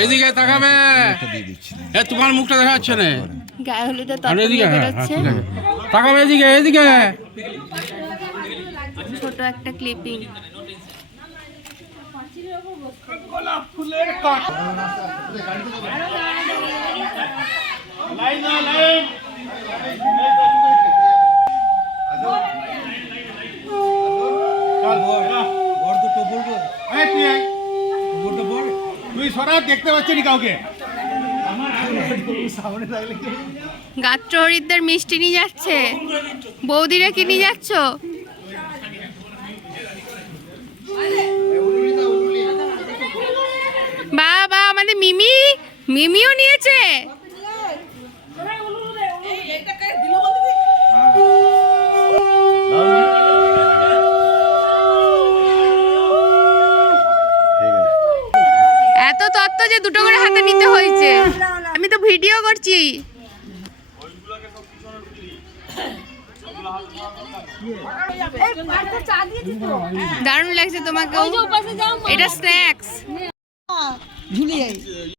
এদিকে তাকাবে। তোমার মুখটা দেখা যাচ্ছে না। গায়ে হলুদে তরকারি বেরোচ্ছে। তাকাবে এদিকে, এদিকে। ছোট একটা ক্লিপিং। গোলাপ ফুলের কাঠ। Line line. তুই সরা, দেখতে পাচ্ছি না কাউকে। গাত্র হরিদ্বার মিষ্টি নিয়ে যাচ্ছে। বৌদিরা কি নিয়ে যাচ্ছ? বাবা, আমাদের মিমিও নিয়েছে। এত তত্ত্ব যে দুটো করে হাতে নিতে হয়েছে। আমি তো ভিডিও করছি। দারুণ লাগছে তোমাকে। এটা স্ন্যাক্স।